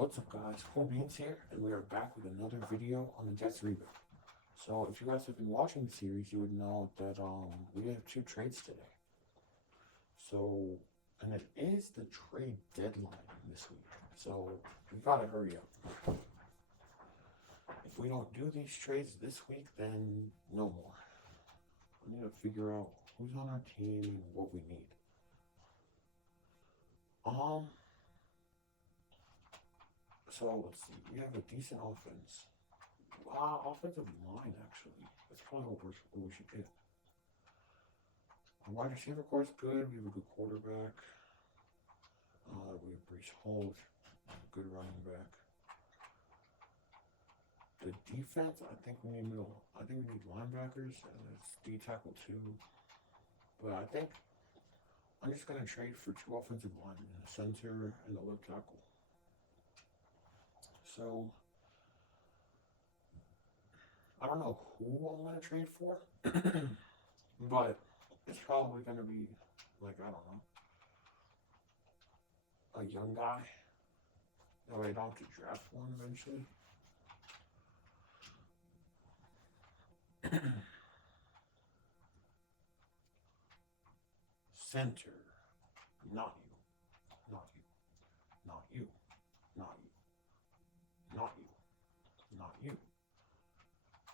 What's up guys, Cool Beans here, and we are back with another video on the Jets rebuild. So if you guys have been watching the series, you would know that we have two trades today. So, and it is the trade deadline this week, so we gotta hurry up. If we don't do these trades this week, then no more. We need to figure out who's on our team and what we need. So let's see, we have a decent offense. Offensive line, actually. That's probably what we should get. Our wide receiver core is good. We have a good quarterback. We have Brees Hall, good running back. The defense, I think we need linebackers, and it's D tackle too. But I think I'm just gonna trade for two offensive linemen, a center and a left tackle. So I don't know who I'm gonna trade for, but it's probably gonna be like, I don't know, a young guy. That way I don't have to draft one eventually. Center. Not you. Not you. Not you. Not you. Not you. Not you.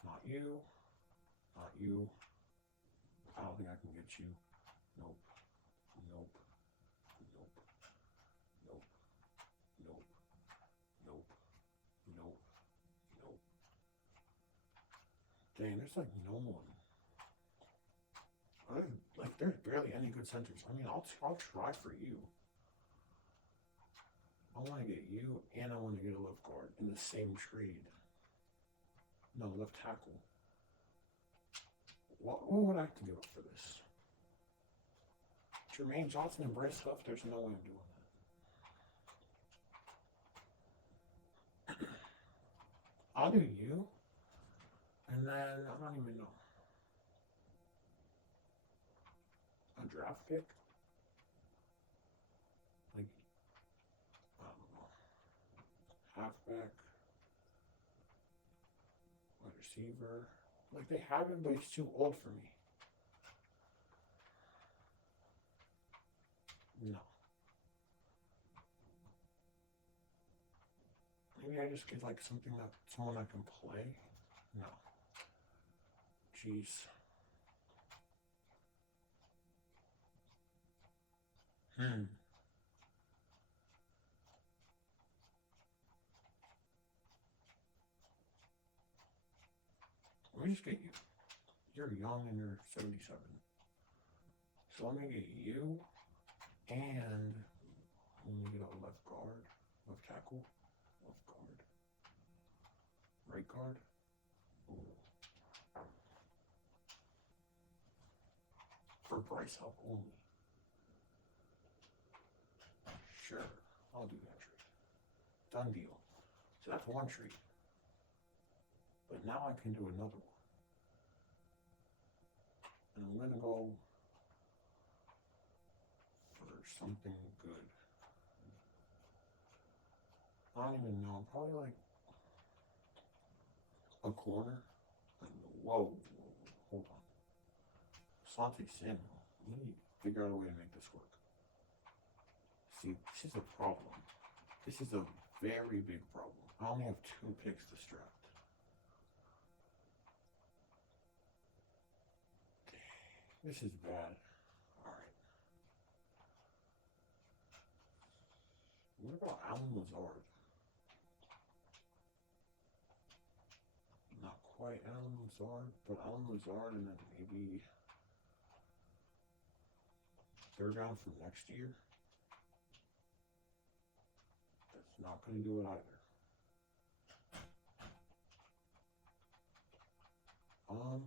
Not you. Not you. I don't think I can get you. Nope. Nope. Nope. Nope. Nope. Nope. Nope. Nope. Dang, there's like no one. Like, there's barely any good centers. I mean, I'll try for you. I want to get you, and I want to get a left guard in the same trade. No, left tackle. What would I have to give up for this? Jermaine Johnson and Bryce Huff, there's no way I'm doing that. I'll do you, and then I don't even know. A draft pick? Like, I don't know. Halfback, wide receiver. Like, they have him, but he's too old for me. No. Maybe I just get like someone I can play. No. Jeez. Let me just get you. You're young and you're 77. So let me get you, and let me get a left guard, left tackle, left guard, right guard. Ooh. For Bryce Huff only. Sure, I'll do that trade. Done deal. So that's one trade. But now I can do another one. And I'm gonna go for something good. I don't even know. Probably like a corner. Like, whoa, hold on. Asante Samuel. We need to figure out a way to make this work. See, this is a problem. This is a very big problem. I only have 2 picks to draft. This is bad. Alright. What about Alan Lazard? Not quite Alan Lazard, but Alan Lazard, and then maybe 3rd round from next year. That's not going to do it either. No.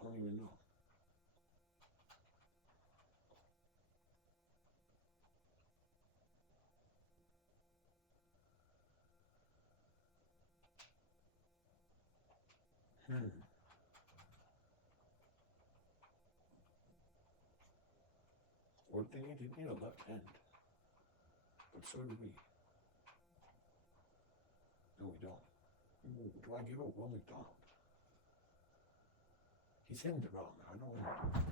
I don't even know. what they need? They need a left hand. But so do we. No, we don't. Ooh, do I give up Will McDonald? He's in development. I don't know.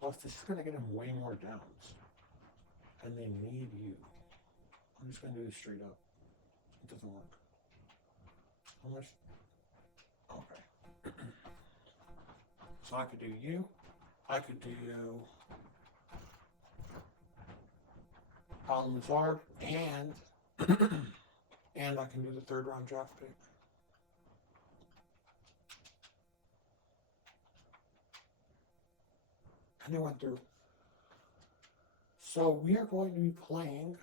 Plus, this is going to get him way more downs. And they need you. I'm just going to do this straight up. It doesn't work. How much? Okay. So I could do you. I could do Alan Lazard, and and I can do the third round draft pick. And they went through. So we are going to be playing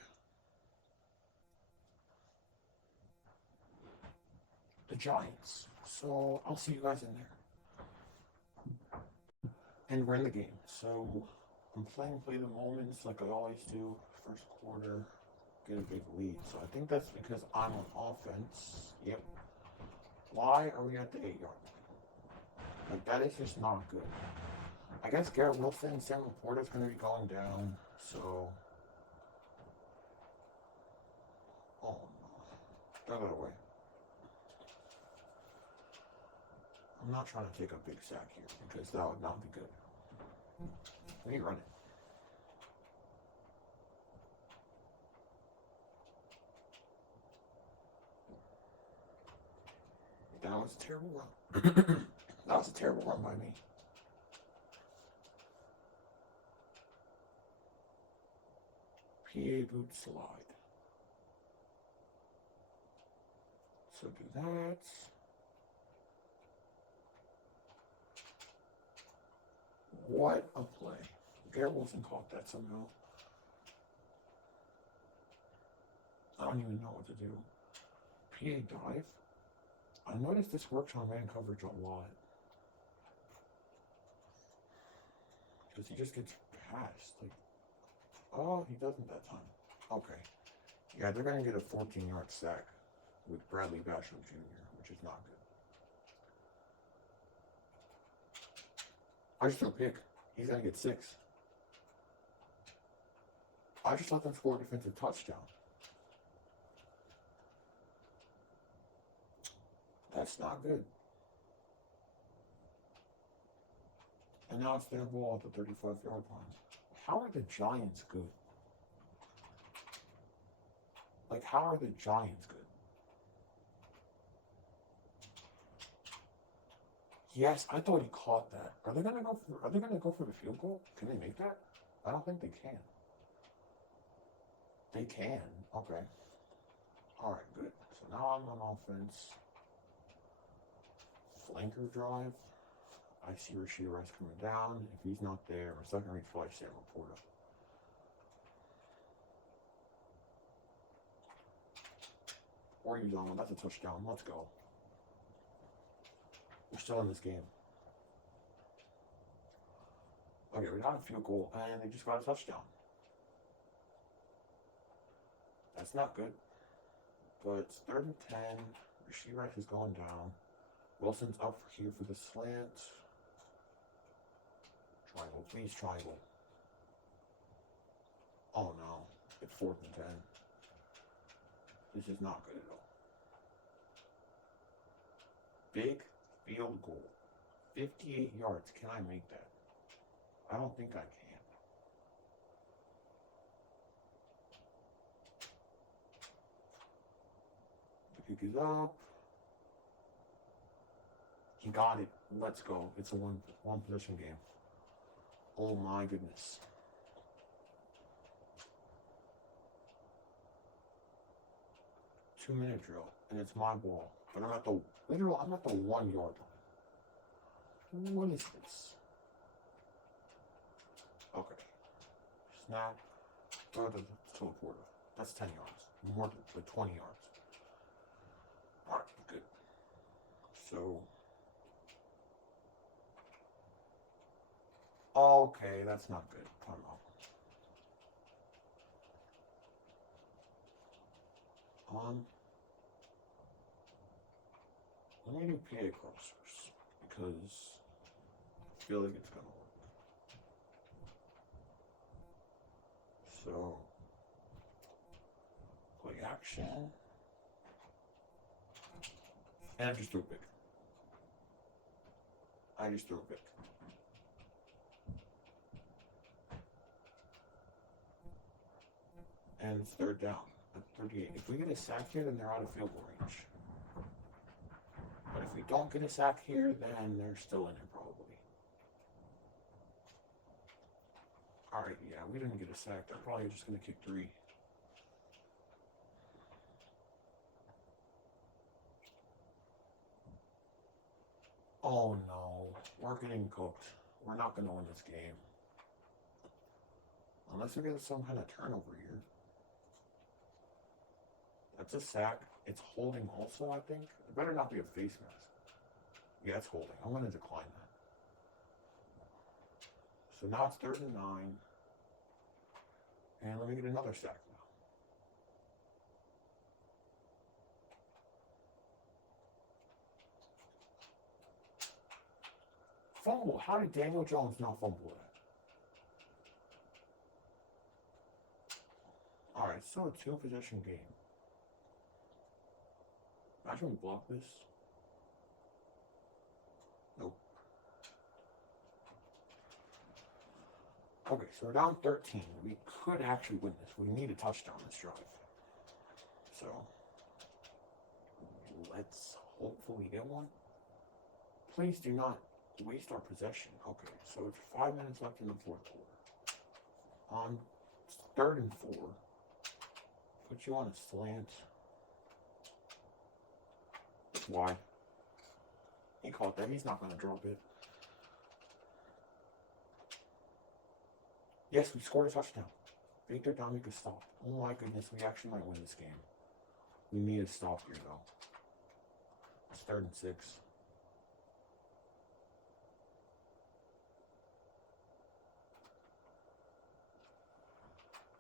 the Giants. So I'll see you guys in there. And we're in the game. So I'm playing play the moments like I always do. First quarter, get a big lead. So I think that's because I'm on offense. Yep. Why are we at the 8-yard line? Like, that is just not good. I guess Garrett Wilson, Sam Laporta's going to be going down. So, oh no. Throw that away. I'm not trying to take a big sack here because that would not be good. Let me run it. That was a terrible run. That was a terrible run by me. PA boot slide. So do that. What a play. Garrett Wilson caught that somehow. I don't even know what to do. PA dive. I noticed this works on man coverage a lot. Because he just gets passed. Like, oh, he doesn't that time. Okay. Yeah, they're going to get a 14-yard sack with Bradley Basham Jr., which is not good. I just threw a pick. He's going to get 6. I just let them score a defensive touchdown. That's not good. And now it's their ball at the 35-yard line. How are the Giants good? Like, how are the Giants good? Yes, I thought he caught that. Are they gonna go for the field goal? Can they make that? I don't think they can. They can. Okay. Alright, good. So now I'm on offense. Flanker drive. I see Rashid Rice coming down. If he's not there, my second read fly Sam Laporta. Or he's on. That's a touchdown. Let's go. We're still in this game. Okay, we got a field goal, and they just got a touchdown. That's not good. But it's 3rd and 10. Rashid Rice is going down. Wilson's up here for the slant. Triangle, please triangle. Oh no, it's 4th and 10. This is not good at all. Big field goal. 58 yards. Can I make that? I don't think I can. The kick is up. He got it. Let's go. It's a one possession game. Oh my goodness. Two-minute drill, and it's my ball. But I'm at the 1 yard line. What is this? Okay. Snap. Throw to the quarter. That's 10 yards. More than 20 yards. Alright, good. So. Okay, that's not good. Time out. Let me do PA crossers because I feel like it's gonna work. So, play action. And I just threw a pick. I just threw a pick. And it's third down at 38. If we get a sack here, then they're out of field goal range. But if we don't get a sack here, then they're still in it probably. Alright, yeah, we didn't get a sack. They're probably just going to kick 3. Oh no, we're getting cooked. We're not going to win this game. Unless we get some kind of turnover here. That's a sack. It's holding also, I think. It better not be a face mask. Yeah, it's holding. I'm going to decline that. So now it's 3rd and 9. And let me get another sack now. Fumble. How did Daniel Jones not fumble that? Alright, so a 2-possession game. Imagine we block this. Nope. Okay, so we're down 13. We could actually win this. We need a touchdown this drive. So, let's hopefully get one. Please do not waste our possession. Okay, so it's 5 minutes left in the 4th quarter. On 3rd and 4. Put you on a slant. Why? He caught that. He's not going to drop it. Yes, we scored a touchdown. Victor Dominic is stopped. Oh my goodness, we actually might win this game. We need a stop here, though. It's 3rd and 6.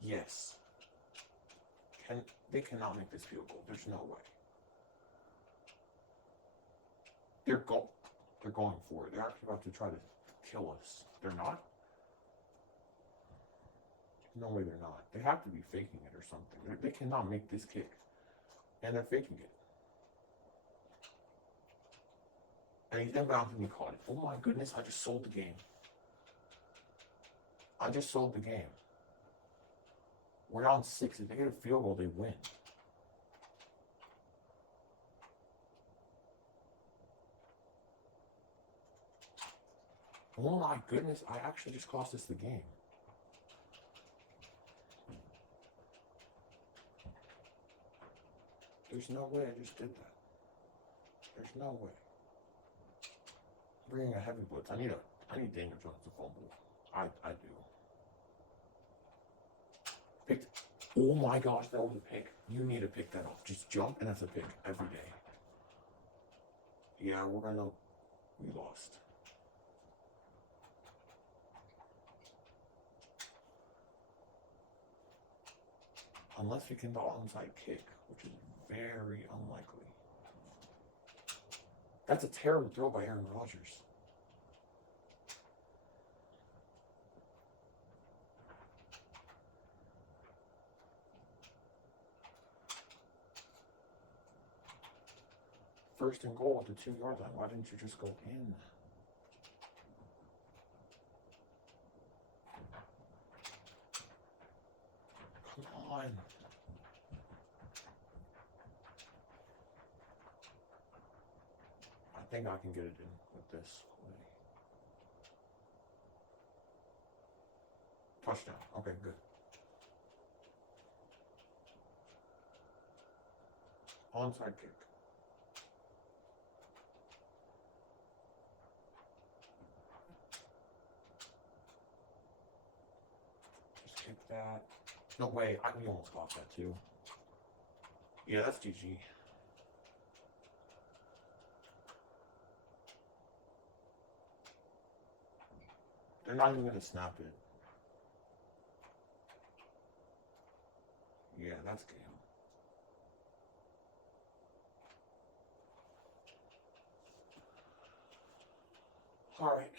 Yes. They cannot make this field goal. There's no way. They're going for it. They're actually about to try to kill us. They're not? No way they're not. They have to be faking it or something. They cannot make this kick. And they're faking it. And he's inbound and he caught it. Oh my goodness, I just sold the game. I just sold the game. We're on 6. If they get a field goal, they win. Oh my goodness, I actually just cost us the game. There's no way I just did that. There's no way. Bringing a heavy blitz. I need Daniel Jones to fumble. I do. Picked. Oh my gosh, that was a pick. You need to pick that off. Just jump and that's a pick every day. Yeah, we lost. Unless we can the onside kick, which is very unlikely. That's a terrible throw by Aaron Rodgers. First and goal at the 2-yard line. Why didn't you just go in? Come on. I think I can get it in with this play. Touchdown. Okay, good. Onside kick. Just kick that. No way. We almost got that too. Yeah, that's GG. They're not even going to snap it. Yeah, that's game. Alright.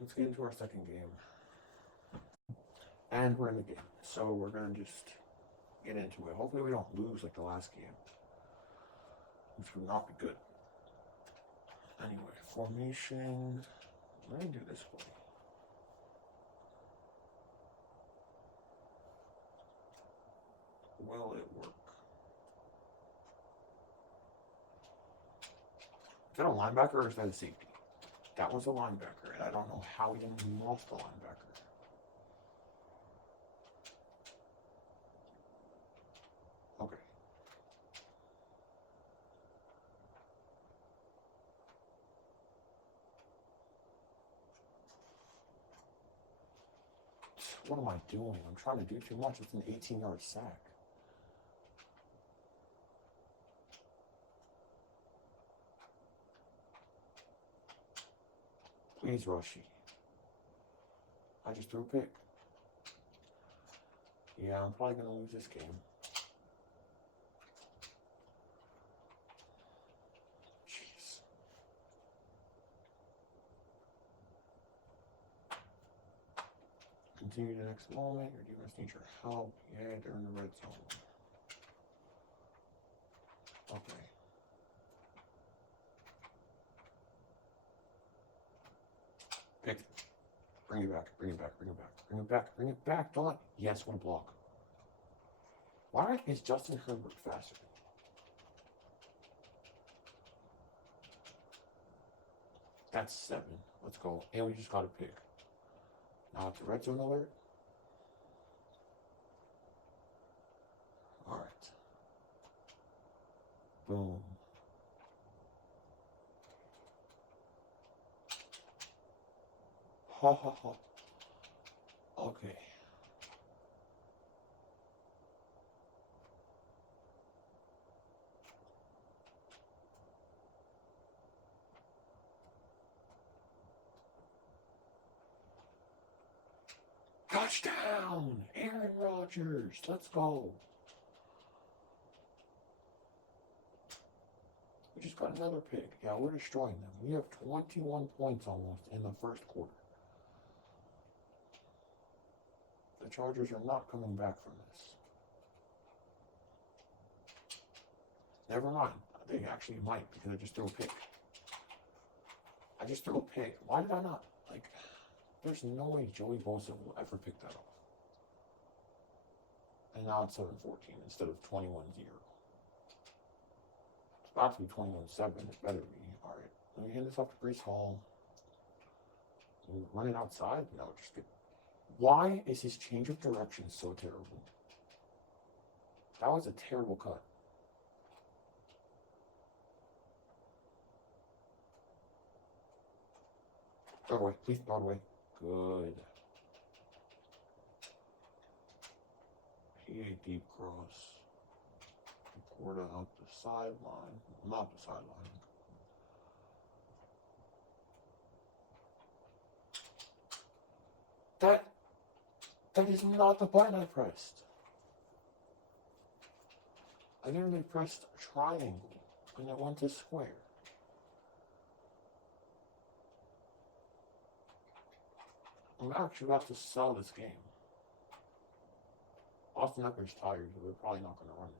Let's get into our second game. And we're in the game. So we're gonna just get into it. Hopefully we don't lose like the last game, which would not be good. Anyway, formation. Let me do this way. Will it work? Is that a linebacker or is that a safety? That was a linebacker, and I don't know how we didn't lost the linebacker. Okay. What am I doing? I'm trying to do too much. It's an 18-yard sack. Please, Rushy. I just threw a pick. Yeah, I'm probably going to lose this game. Jeez. Continue the next moment. Your defense needs your help. Yeah, they're in the red zone. Okay. Pick. Bring it back. Bring it back. Bring it back. Bring it back. Bring it back. Don't let. Yes, one block. Why is Justin Herbert faster? That's 7. Let's go. And we just got a pick. Now it's a red zone alert. All right. Boom. Ha ha ha. Okay. Touchdown! Aaron Rodgers. Let's go. We just got another pick. Yeah, we're destroying them. We have 21 points almost in the first quarter. The Chargers are not coming back from this. Never mind. They actually might because I just threw a pick. I just threw a pick. Why did I not? Like, there's no way Joey Bosa will ever pick that off. And now it's 7-14 instead of 21-0. It's about to be 21-7. It better be. All right. Let me hand this off to Breece Hall. Run it outside? No, just get. Why is his change of direction so terrible? That was a terrible cut. Broadway, please, Broadway. Good. PA deep cross. Porta out the sideline. Not the sideline. That is not the button I pressed. I literally pressed triangle and it went to square. I'm actually about to sell this game. Austin Eckler's tired, but we're probably not going to run it.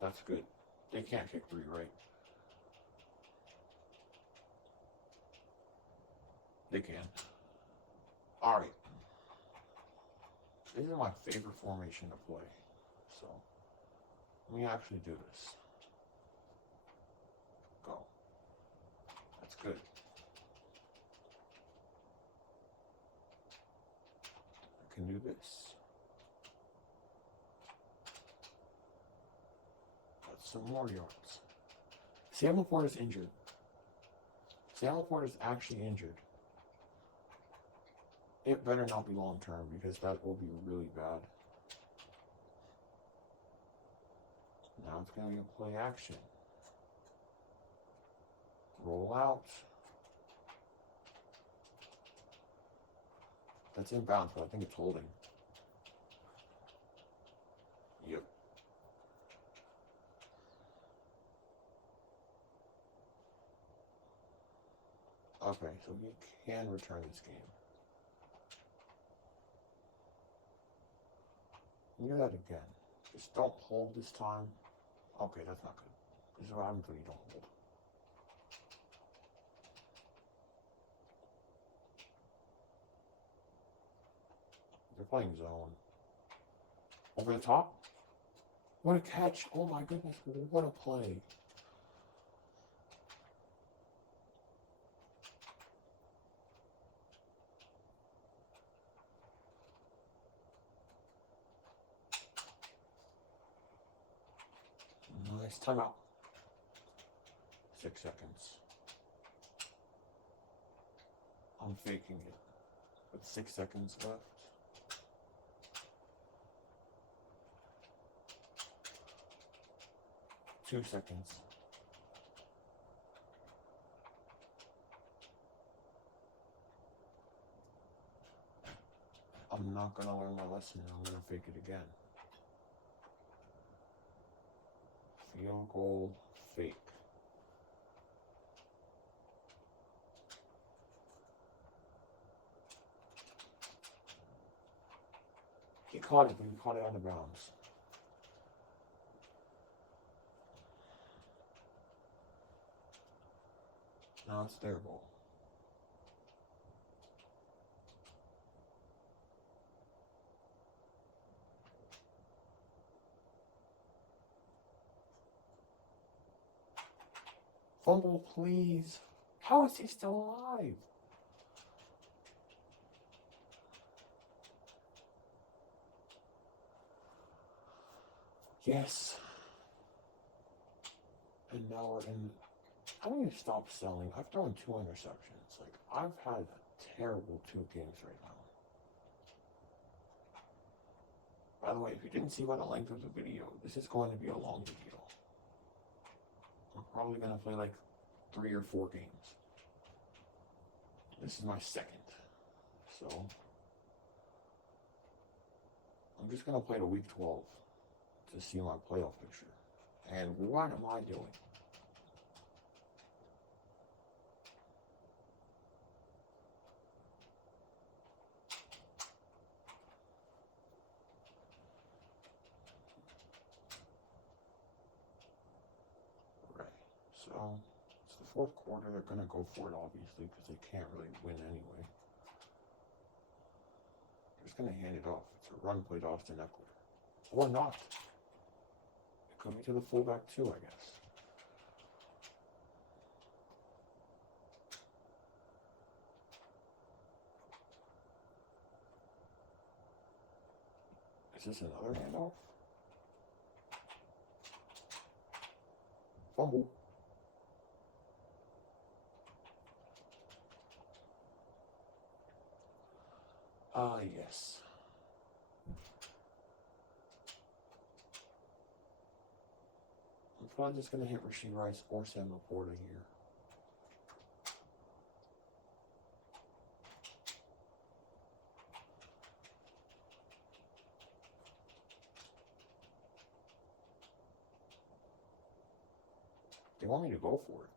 That's good. They can't kick 3, right? They can. Alright. This is my favorite formation to play. So, let me actually do this. Go. That's good. I can do this. Got some more yards. Sam Laporte is injured. Sam Laporte is actually injured. It better not be long term because that will be really bad. Now it's going to be a play action. Roll out. That's inbounds, but I think it's holding. Yep. Okay, so you can return this game. Do that again. Just don't hold this time. Okay, that's not good. This is what happens when you don't hold. They're playing zone. Over the top? What a catch! Oh my goodness, what a play. Nice timeout. 6 seconds. I'm faking it. With 6 seconds left. Two seconds. I'm not gonna learn my lesson. I'm gonna fake it again. Field goal, fake. He caught it, but he caught it out of bounds. Now it's their ball. Fumble, please. How is he still alive? Yes. And now we're in. I need to stop selling. I've thrown 2 interceptions. Like, I've had a terrible 2 games right now. By the way, if you didn't see by the length of the video, this is going to be a long video. I'm probably going to play like 3 or 4 games. This is my second. So, I'm just going to play to week 12 to see my playoff picture. And what am I doing? Right. So, it's the 4th quarter. They're going to go for it, obviously, because they can't really win anyway. They're just going to hand it off. It's a run play to Austin Eckler. Or not. It could be to the fullback, too, I guess. Is this another handoff? Fumble. Yes. I'm probably just going to hit Rashee Rice or Sam Laporta here. They want me to go for it.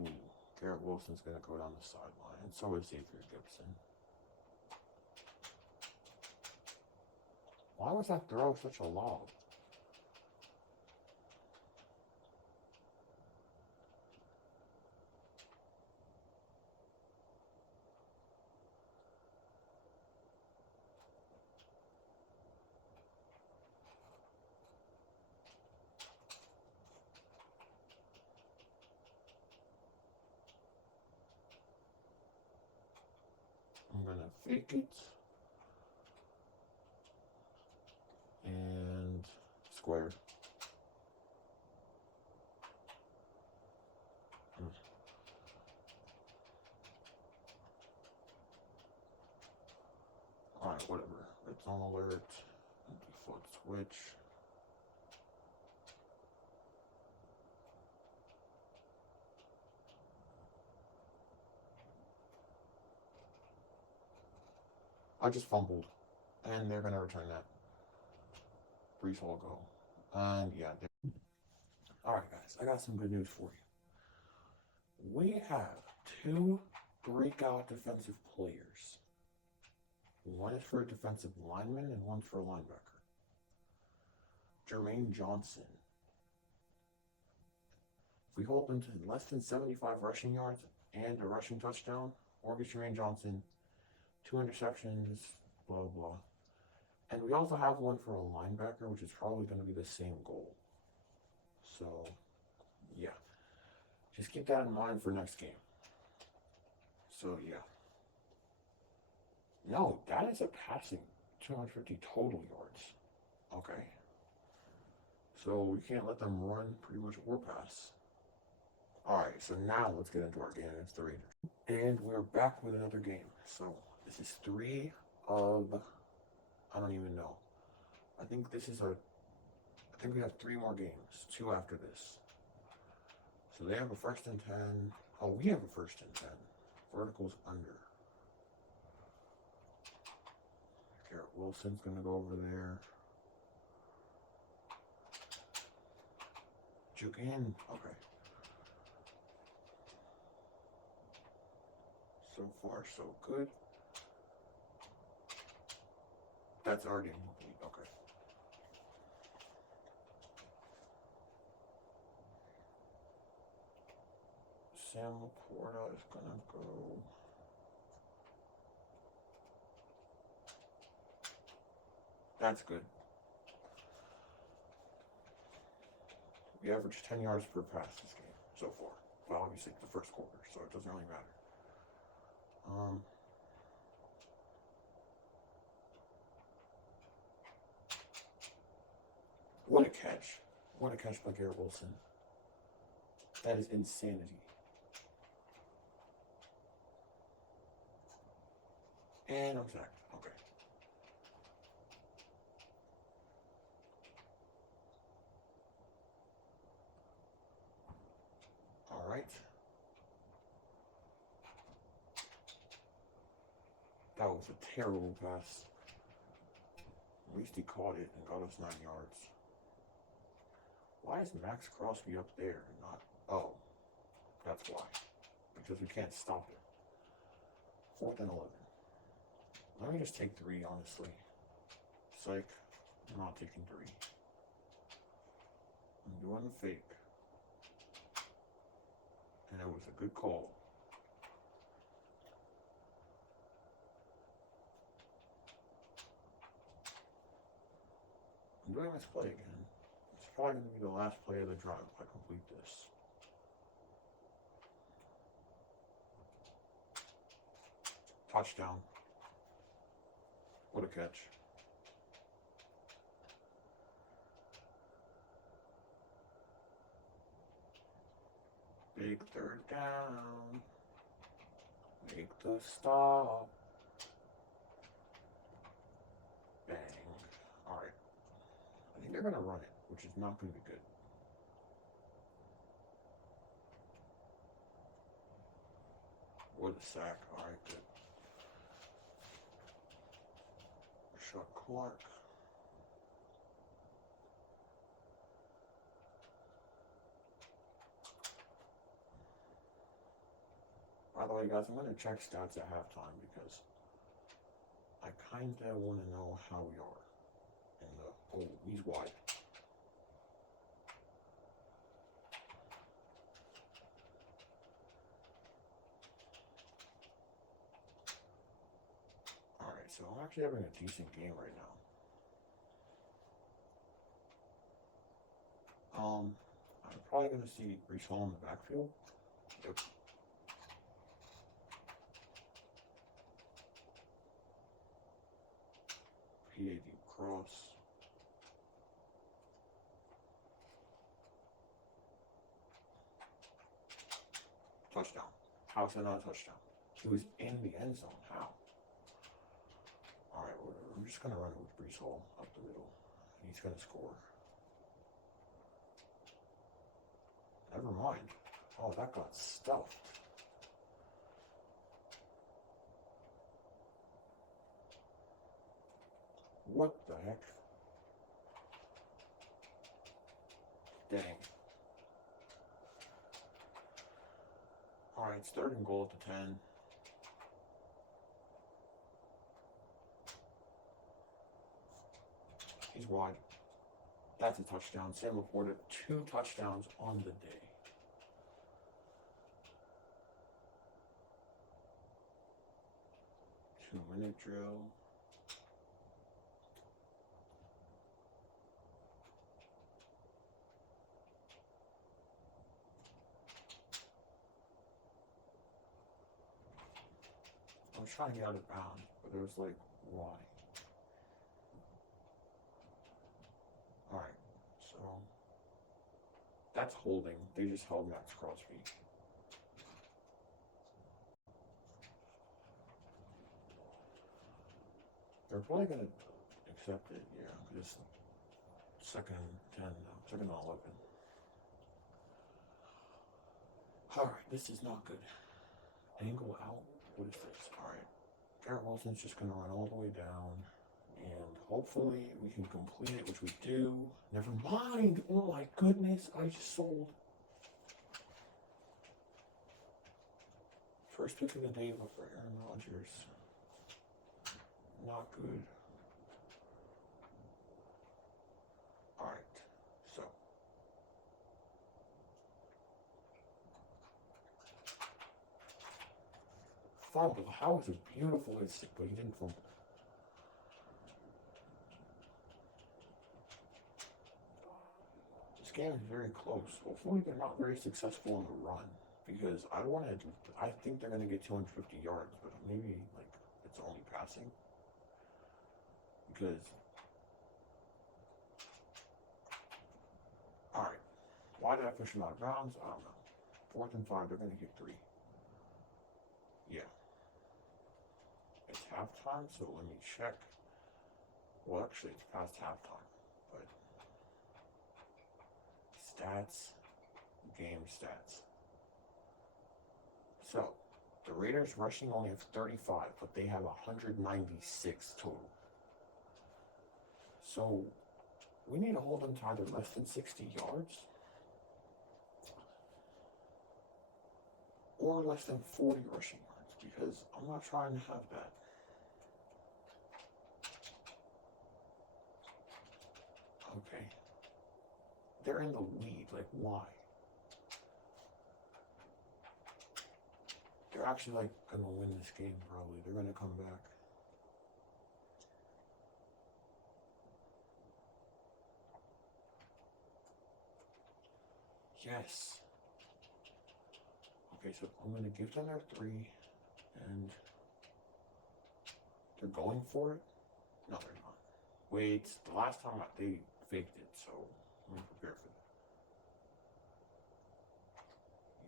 Ooh, Garrett Wilson's going to go down the sideline, and so is Xavier Gibson. Why was that throw such a lob? I'm going to fake it. And square. Alright, whatever. It's on alert. Default switch. I just fumbled. And they're going to return that. Brees Hall go. And yeah. Alright, guys. I got some good news for you. We have two breakout defensive players. One is for a defensive lineman and one's for a linebacker. Jermaine Johnson. If we hold them to less than 75 rushing yards and a rushing touchdown, Mortgage Jermaine Johnson, 2 interceptions, blah, blah. And we also have one for a linebacker, which is probably going to be the same goal. So, yeah. Just keep that in mind for next game. So, yeah. No, that is a passing 250 total yards. Okay. So we can't let them run pretty much or pass. Alright, so now let's get into our game against the Raiders. And we're back with another game. So this is 3 of, I don't even know. I think we have 3 more games, 2 after this. So they have a 1st and 10. Oh, we have a 1st and 10. Vertical's under. Garrett Wilson's going to go over there. Juke in. Okay. So far, so good. That's already incomplete. Okay. Sam Laporta is going to go. That's good. We averaged 10 yards per pass this game so far. Well, obviously the first quarter, so it doesn't really matter. What a catch. What a catch by Garrett Wilson. That is insanity. And I'm sacked. Okay. All right. That was a terrible pass. At least he caught it and got us 9 yards. Why is Max Crosby up there and not... Oh, that's why. Because we can't stop it. 4th and 11. Let me just take 3, honestly. Psych. I'm not taking 3. I'm doing the fake. And it was a good call. I'm doing this play again. It's probably going to be the last play of the drive if I complete this. Touchdown. What a catch. Big 3rd down. Make the stop. Bang. Alright. I think they're going to run it, which is not going to be good. What a sack. Alright, good. Rashad Clark. By the way, guys, I'm going to check stats at halftime because I kind of want to know how we are. Oh, he's wide. Alright, so I'm actually having a decent game right now. I'm probably going to see Breece Hall in the backfield. Yep. PAD cross. Touchdown. How is that not a touchdown? He was in the end zone. How? Alright, we're just going to run it with Breece Hall up the middle. He's going to score. Never mind. Oh, that got stuffed. What the heck? Dang. Alright, it's third and goal at the 10. He's wide. That's a touchdown. Sam reported 2 touchdowns on the day. Two-minute drill. I was trying to get out of bounds, but it was like, why? Alright, so that's holding. They just held Max Crosby. They're probably gonna accept it, yeah. Just second 10, second 11. Alright, this is not good. Angle out. What is this? Alright. Garrett Wilson's just gonna run all the way down. And hopefully we can complete it, which we do. Never mind! Oh my goodness, I just sold. First pick of the day for Aaron Rodgers. Not good. Alright, so. Fumble. How was a beautiful hit, but he didn't fumble. This game is very close. Hopefully they're not very successful on the run. Because I think they're going to get 250 yards, but maybe, like, it's only passing. Because, alright, why did I push him out of bounds? I don't know. 4th and 5, they're going to get 3. Yeah. It's halftime, so let me check. Well, actually, it's past halftime, but stats, game stats. So, the Raiders rushing only have 35, but they have 196 total. So, we need to hold them to either less than 60 yards or less than 40 rushing yards, because I'm not trying to have that. Okay. They're in the lead, like, why? They're actually, like, gonna win this game, probably. They're gonna come back. Yes. Okay, so I'm gonna give them their 3, and they're going for it? No, they're not. Wait, the last time they faked it, so I'm gonna prepare for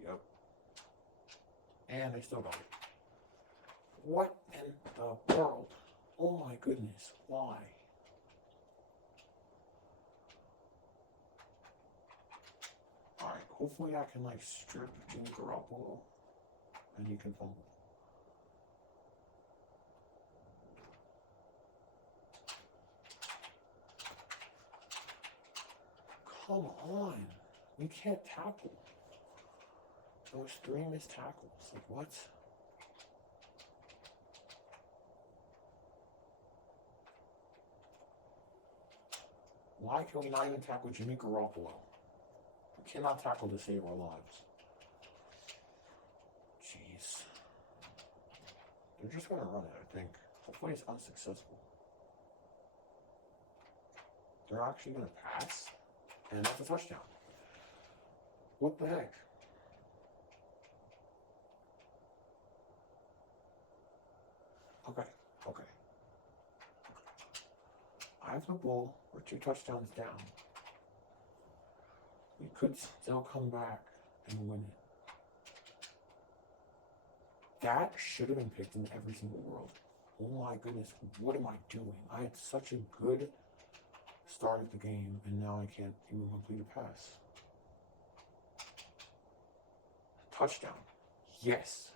that. Yep. And they still got it. What in the world? Oh my goodness, why? Alright, hopefully I can, like, strip Jimmy Garoppolo and he can fumble. Come on. We can't tackle. Those 3 missed tackles. Like, what? Why can we not even tackle Jimmy Garoppolo? We cannot tackle to save our lives. Jeez. They're just going to run it, I think. Hopefully it's unsuccessful. They're actually going to pass, and that's a touchdown. What the heck? Okay. I have the ball. We're 2 touchdowns down. We could still come back and win it. That should have been picked in every single world. Oh my goodness, what am I doing? I had such a good start of the game, and now I can't even complete a pass. Touchdown. Yes.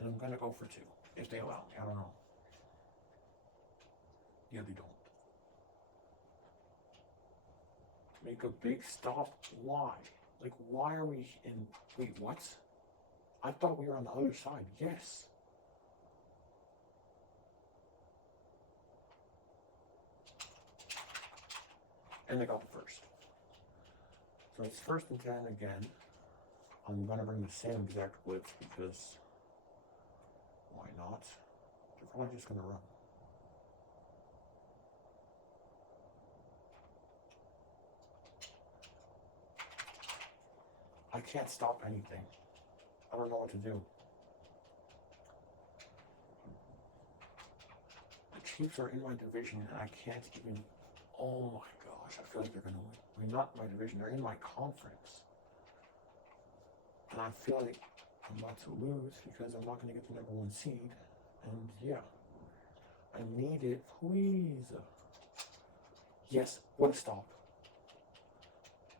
And I'm going to go for 2. If they allow me. I don't know. Yeah, they don't. Make a big stop. Why? Like, why are we in... Wait, what? I thought we were on the other side. Yes. And they got the first. So it's 1st and 10 again. I'm going to bring the same exact blitz because why not? They're probably just going to run. I can't stop anything. I don't know what to do. The Chiefs are in my division and I can't even. Oh my gosh, I feel like they're going to win. I mean, not my division, they're in my conference. And I feel like I'm about to lose because I'm not going to get the #1 seed. And yeah, I need it, please. Yes, what a stop.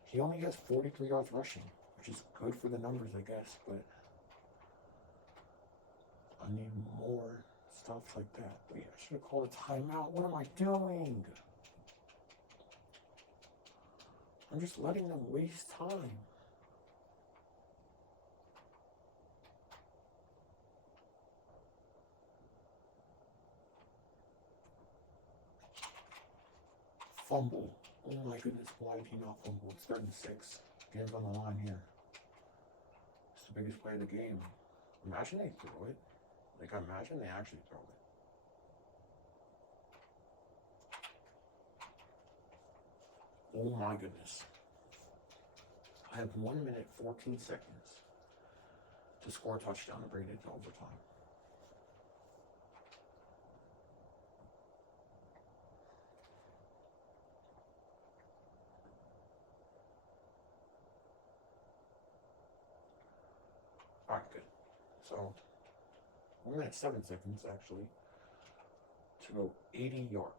He only has 43 yards rushing, which is good for the numbers, I guess, but I need more stuff like that. Wait, I should have called a timeout. What am I doing? I'm just letting them waste time. Fumble. Oh my goodness, why did he not fumble? It's 3rd and 6. Game's on the line here. It's the biggest play of the game. Imagine they throw it. Like, imagine they actually throw it. Oh my goodness. I have 1 minute, 14 seconds to score a touchdown and bring it into overtime. Alright, good. So, 1 minute, 7 seconds actually to go 80 yards.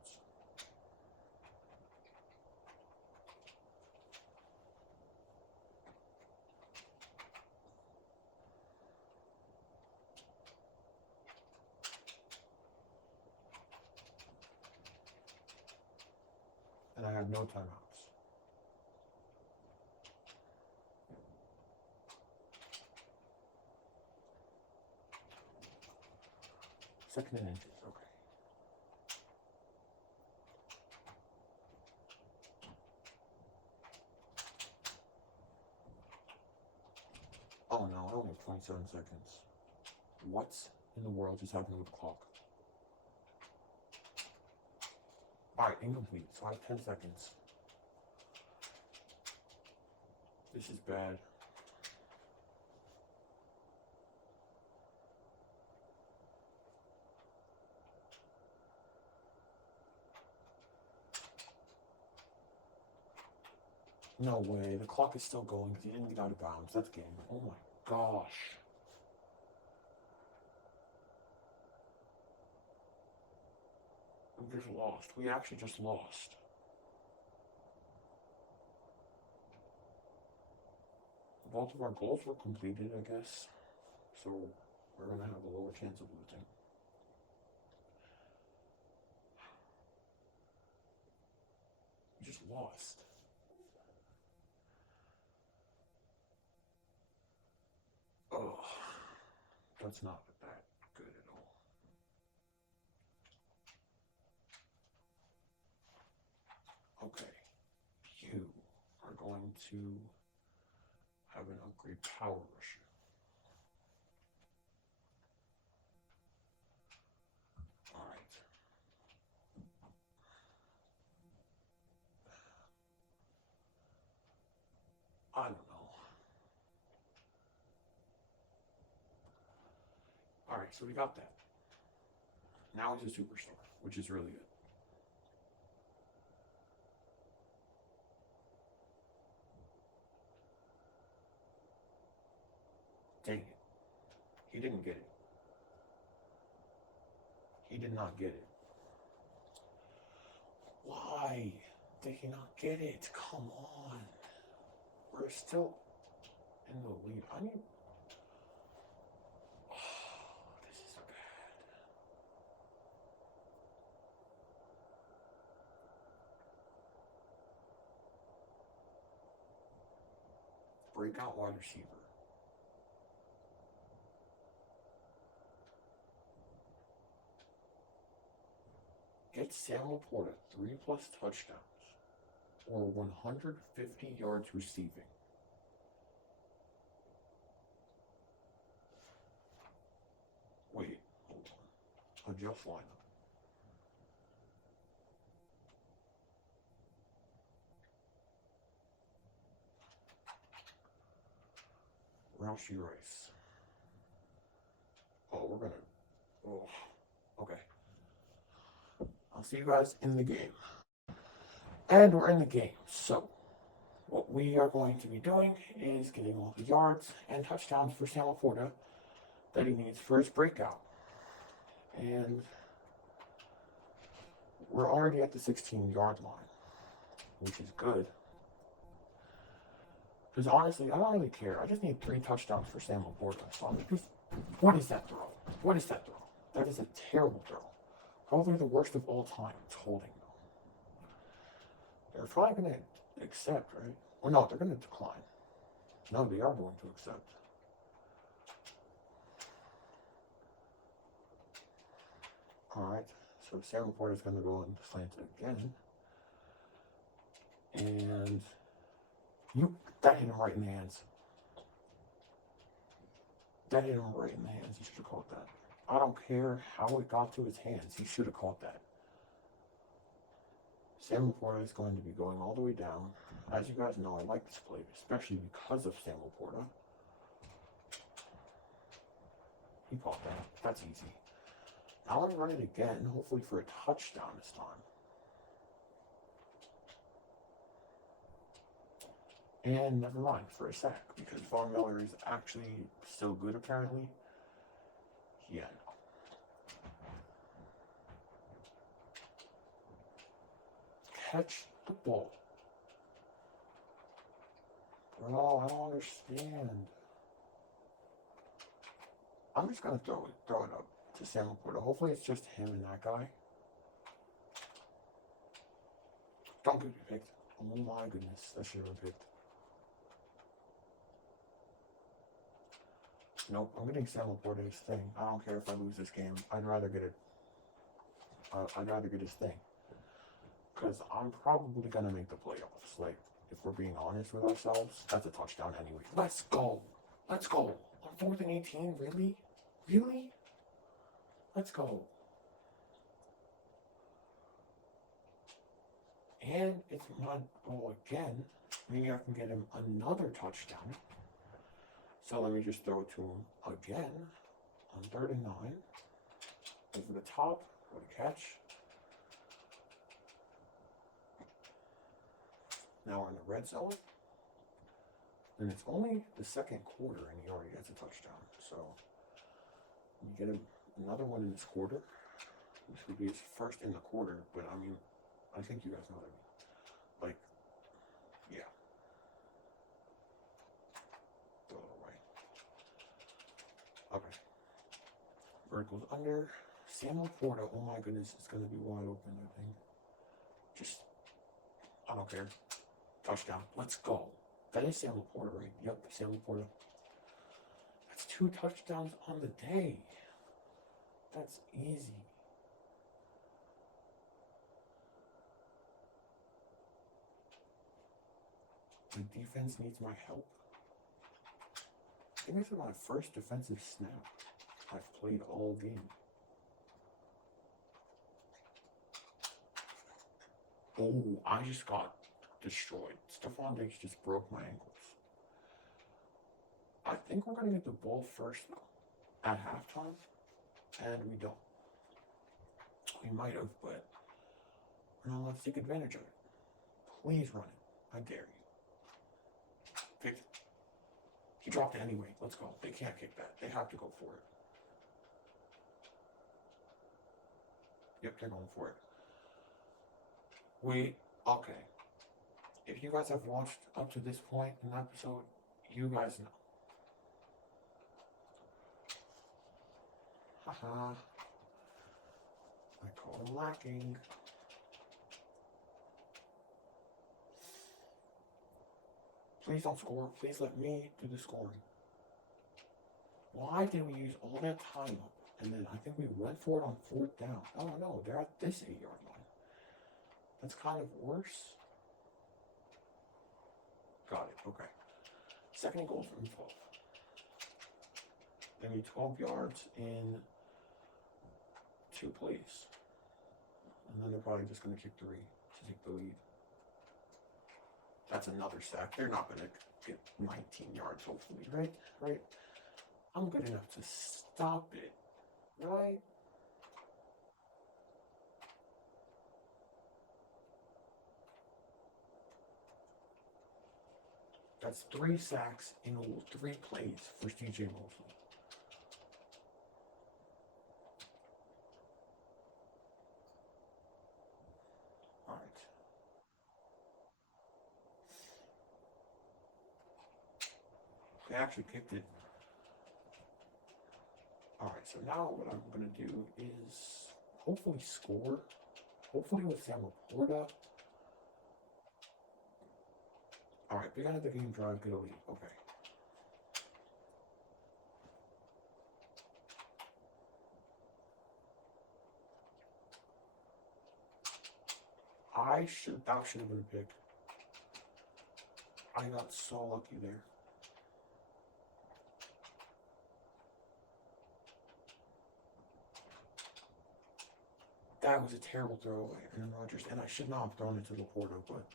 And I have no timeouts. Second and inches, okay. Oh no, I only have 27 seconds. What in the world just happened with the clock? Alright, incomplete, so I have 10 seconds. This is bad. No way, the clock is still going because he didn't get out of bounds. That's game. Oh my gosh. We just lost. We actually just lost. Both of our goals were completed, I guess. So we're going to have a lower chance of losing. We just lost. Oh, that's not that good at all. Okay, you are going to have an upgrade power rusher. Alright. I don't know. Alright, so we got that. Now he's a superstar, which is really good. Dang it. He didn't get it. He did not get it. Why did he not get it? Come on. We're still in the lead. I need. Oh, this is bad. Breakout wide receiver. Get Sam Laporta 3+ touchdowns or 150 yards receiving. Wait, hold on. Adjust lineup. Raushi Rice. Oh, we're gonna. Oh, okay. I'll see you guys in the game. And we're in the game. So, what we are going to be doing is getting all the yards and touchdowns for Sam Laporta that he needs for his breakout. And we're already at the 16-yard line, which is good. Because honestly, I don't really care. I just need 3 touchdowns for Sam Laporta. So what is that throw? What is that throw? That is a terrible throw. Probably the worst of all time. It's holding though. They're probably going to accept, right? Or no, they're going to decline. No, they are going to accept. Alright, so Sam Laporta is going to go and slant it again. And that hit him right in the hands. That hit him right in the hands. He should have caught that. I don't care how it got to his hands. He should have caught that. Sam Laporta is going to be going all the way down. As you guys know, I like this play, especially because of Sam Laporta. He caught that. That's easy. Now let me run it again, hopefully for a touchdown this time. And never mind, for a sack, because Von Miller is actually still good apparently. Yeah, no. Catch the ball. Bro, I don't understand. I'm just gonna throw it up to Sam Laporta. Hopefully it's just him and that guy. Don't get me picked. Oh my goodness, that should have been picked. Nope, I'm getting Sam Laporta his thing. I don't care if I lose this game. I'd rather get it. I'd rather get his thing. Because I'm probably gonna make the playoffs. Like, if we're being honest with ourselves, that's a touchdown anyway. Let's go. Let's go. On 4th and 18, really? Really? Let's go. And it's my ball again. Maybe I can get him another touchdown. So let me just throw it to him again on 3rd and 9. Over the top. What a catch. Now we're in the red zone. And it's only the 2nd quarter and he already has a touchdown. So we get him another one in this quarter. This would be his first in the quarter, but I mean, I think you guys know what I mean. Like, yeah. Throw it away. Okay. Bird goes under. Sam Laporta, oh my goodness, it's going to be wide open, I think. Just, I don't care. Touchdown. Let's go. That is Sam Laporta, right? Yep, Sam Laporta. That's 2 touchdowns on the day. That's easy. The defense needs my help. I think this is my first defensive snap I've played all game. Oh, I just got destroyed. Stephon Diggs just broke my ankles. I think we're going to get the ball first at halftime, and we don't. We might have, but now let's take advantage of it. Please run it. I dare you. Pick it. He dropped it anyway. Let's go. They can't kick that. They have to go for it. Yep, they're going for it. Okay. If you guys have watched up to this point in the episode, you guys know. Haha. I call him lacking. Please don't score. Please let me do the scoring. Why did we use all that time up And then I think we went for it on fourth down. Oh no, they're at this 8-yard line. That's kind of worse. Got it, okay. Second and goal from 12. They need 12 yards in 2 plays. And then they're probably just going to kick 3 to take the lead. That's another sack. They're not going to get 19 yards, hopefully, right? Right? I'm good enough to stop it, right? That's 3 sacks in 3 plays for CJ Mosley. All right. They actually kicked it. All right, so now what I'm going to do is hopefully score. Hopefully with Sam Laporta. All right, we got the game drive, get a lead. Okay. That should have been a pick. I got so lucky there. That was a terrible throwaway, Aaron Rodgers, and I should not have thrown it to Laporta, but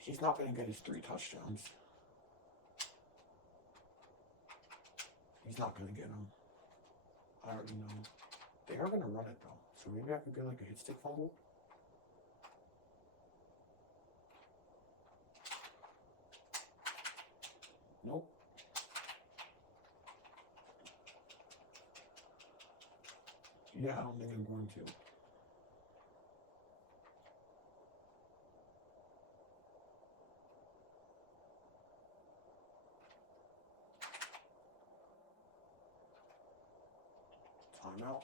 he's not going to get his 3 touchdowns. He's not going to get them. I already know. They are going to run it, though, so maybe I could get like a hit stick fumble. Nope. Yeah, I don't think I'm going to. Timeout.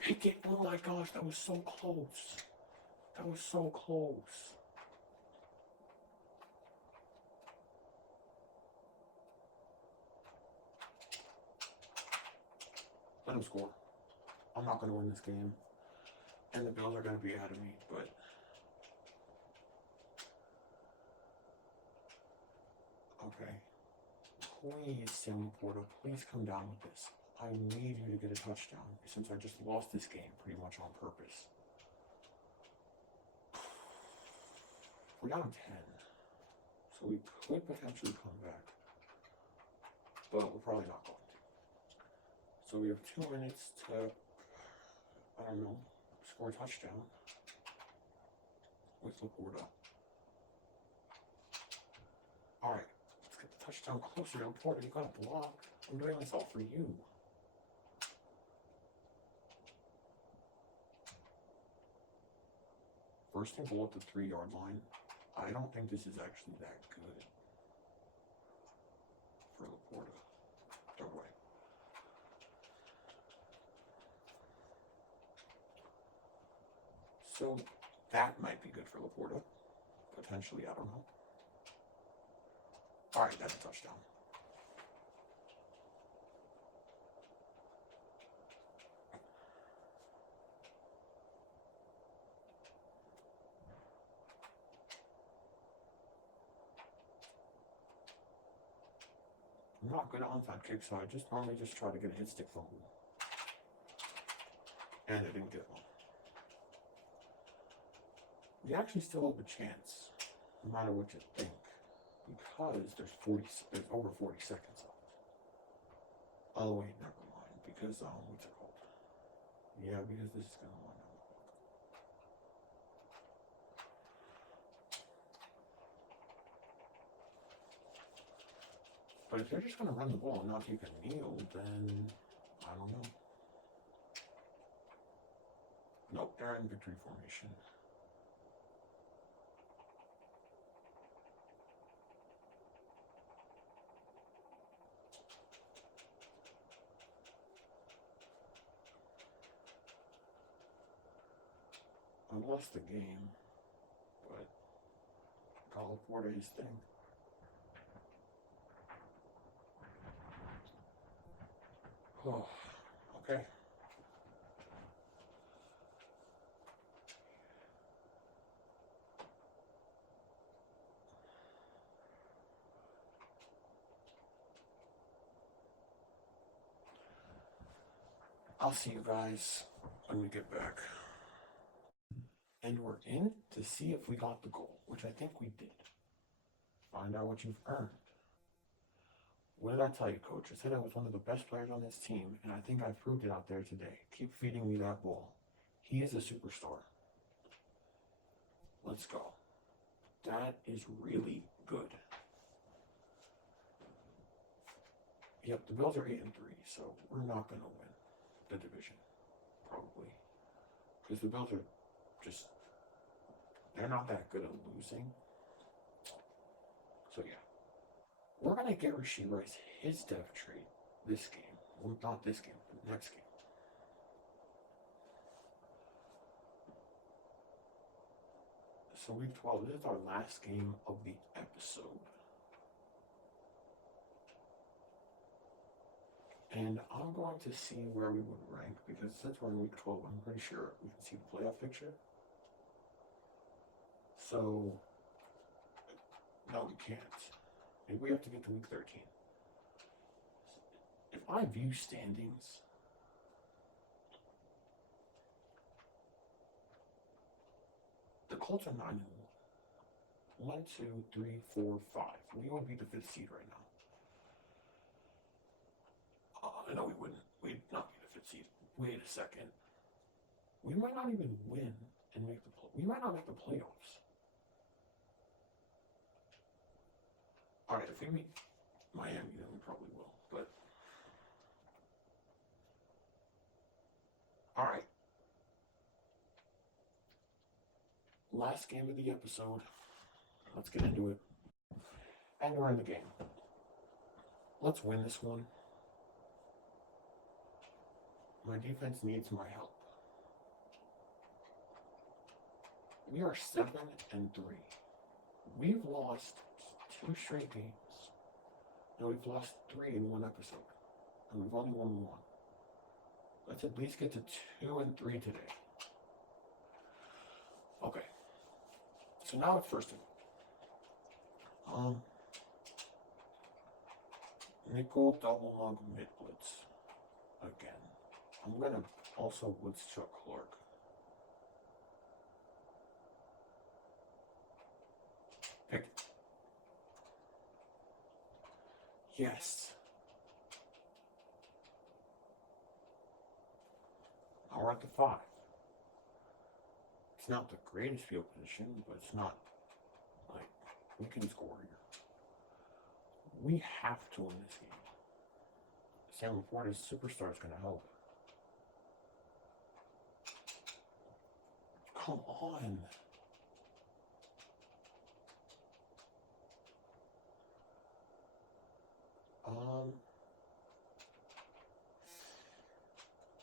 Pick it. Oh my gosh, that was so close. That was so close. Let him score. I'm not going to win this game. And the Bills are going to be ahead of me, but okay. Please, Sam Laporta, please come down with this. I need you to get a touchdown since I just lost this game pretty much on purpose. We're down 10. So we could potentially come back. But we're probably not going to. So we have 2 minutes to, I don't know, score a touchdown with Laporta. Alright, let's get the touchdown closer. Laporta, you gotta block. I'm doing this all for you. First and goal at the 3-yard line. I don't think this is actually that good for Laporta. Throw away. So that might be good for Laporta. Potentially, I don't know. Alright, that's a touchdown. I'm not good at onside kicks, so I just normally just try to get a hit stick fumble. And I didn't get one. We actually still have a chance, no matter what you think, because there's over 40 seconds left. Oh wait, never mind, because what's it called? Yeah, because this is gonna wind up. But if they're just gonna run the ball and not take a kneel, then I don't know. Nope, they're in victory formation. Unless the game, but call Porter his thing. Oh, okay. I'll see you guys when we get back. And we're in to see if we got the goal, which I think we did. Find out what you've earned. What did I tell you, coach? I said I was one of the best players on this team, and I think I proved it out there today. Keep feeding me that ball. He is a superstar. Let's go. That is really good. Yep, the Bills are 8-3, so we're not going to win the division, probably. Because the Bills are just, they're not that good at losing. So, yeah. We're going to get Rashee Rice his depth trade this game. Well, not this game, but next game. So, week 12, this is our last game of the episode. And I'm going to see where we would rank, because since we're in week 12, I'm pretty sure we can see the playoff picture. So, no, we can't. Maybe we have to get to week 13. If I view standings, the Colts are 9-1. 1, 2, 3, 4, 5. We would be the 5th seed right now. No, we wouldn't. We'd not be the 5th seed. Wait a second. We might not even win and make the we might not make the playoffs. All right, if we meet Miami, then we probably will. But all right. Last game of the episode. Let's get into it. And we're in the game. Let's win this one. My defense needs my help. We are 7-3. We've lost 2 straight games. No, we've lost 3 in one episode. And we've only won 1. Let's at least get to 2-3 today. Okay. So now it's first and nickel double lug mid blitz again. I'm gonna also blitz Chuck Clark. Pick. Yes. Now we're at the 5. It's not the greatest field position, but it's not like we can score here. We have to win this game. Sam Laporta's superstar is going to help. Come on.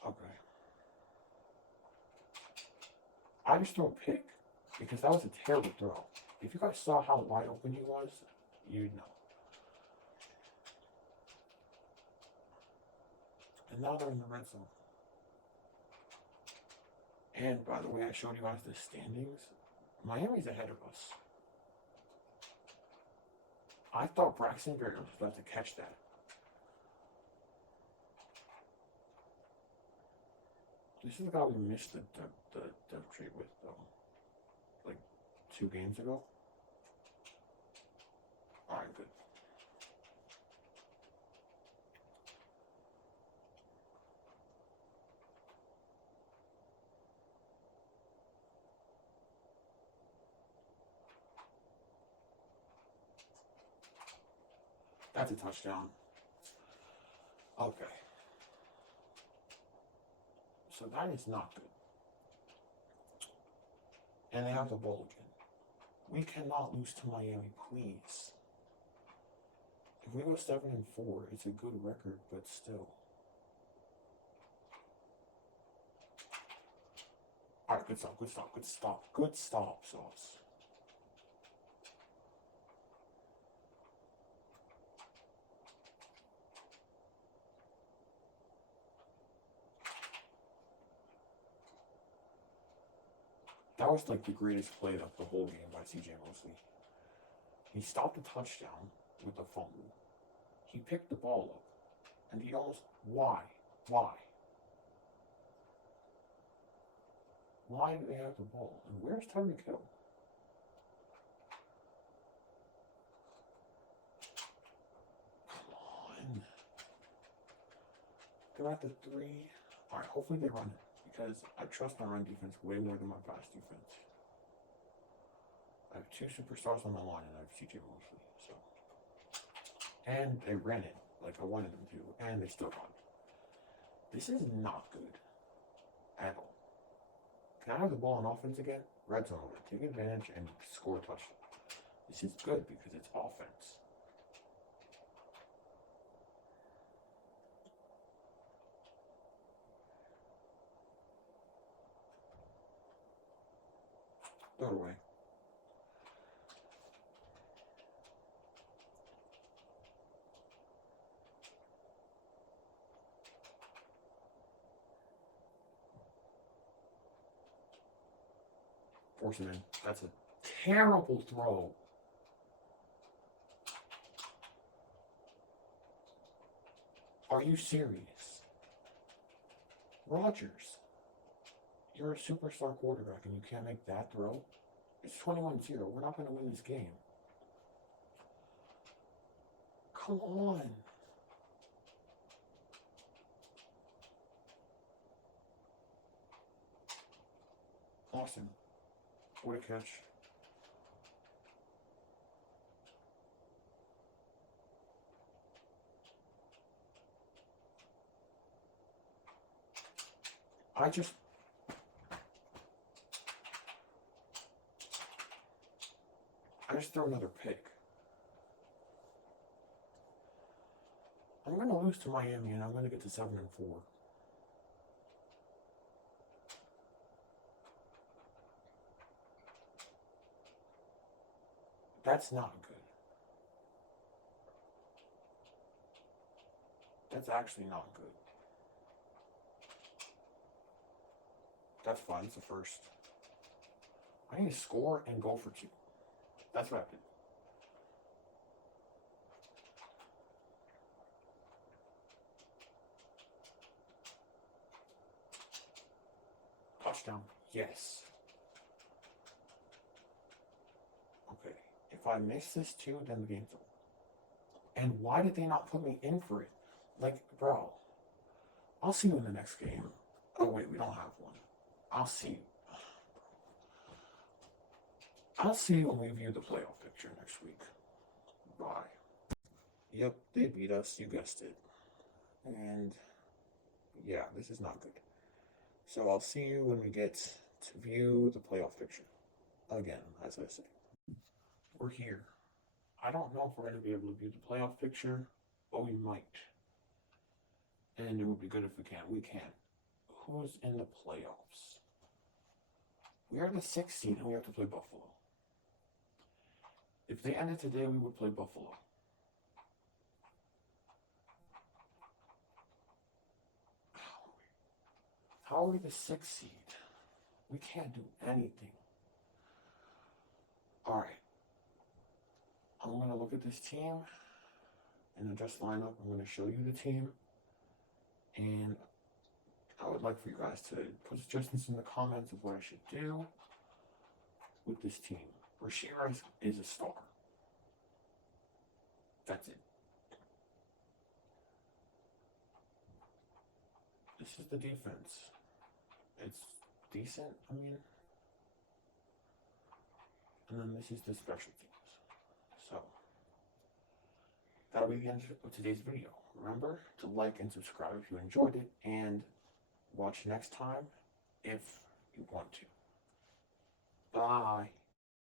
Okay. I just threw a pick because that was a terrible throw. If you guys saw how wide open he was, you'd know. And now they're in the red zone. And by the way, I showed you guys the standings. Miami's ahead of us. I thought Braxton Berrios was about to catch that. This is the guy we missed the depth trade with, though. Like 2 games ago. Alright, good. That's a touchdown. Okay. So that is not good. And they have the ball again. We cannot lose to Miami, please. If we go 7-4, it's a good record, but still. Alright, Good stop, good stop, good stop, good stop, Sauce. That was like the greatest play of the whole game by CJ Mosley. He stopped a touchdown with a fumble. He picked the ball up. And he almost, why? Why? Why do they have the ball? And where's Tyreek Hill? Come on. They're at the 3. Alright, hopefully they run it. Because I trust my run defense way more than my pass defense. I have 2 superstars on my line and I have CJ Mosley. So. And they ran it like I wanted them to. And they still run. This is not good. At all. Can I have the ball on offense again? Red zone. Take advantage and score a touchdown. This is good because it's offense. Throw it away. Force him in. That's a terrible throw. Are you serious? Rodgers, you're a superstar quarterback and you can't make that throw? It's 21-0. We're not going to win this game. Come on. Awesome. What a catch. I just threw another pick. I'm going to lose to Miami and I'm going to get to 7-4. That's not good. That's actually not good. That's fine. It's the first. I need to score and go for 2. That's what I did. Touchdown. Yes. Okay. If I miss this 2, then the game's over. And why did they not put me in for it? Like, bro, I'll see you in the next game. Oh, wait, we don't have one. I'll see you. I'll see you when we view the playoff picture next week. Bye. Yep, they beat us. You guessed it. And, yeah, this is not good. So I'll see you when we get to view the playoff picture. Again, as I say. We're here. I don't know if we're going to be able to view the playoff picture, but we might. And it would be good if we can. We can. Who's in the playoffs? We are the 6th seed and we have to play Buffalo. If they ended today, we would play Buffalo. How are we the 6th seed? We can't do anything. Alright. I'm going to look at this team and adjust lineup. I'm going to show you the team. And I would like for you guys to put suggestions in the comments of what I should do with this team. Rashee Rice is a star. That's it. This is the defense. It's decent, I mean. And then this is the special teams. So, that'll be the end of today's video. Remember to like and subscribe if you enjoyed it, and watch next time if you want to. Bye.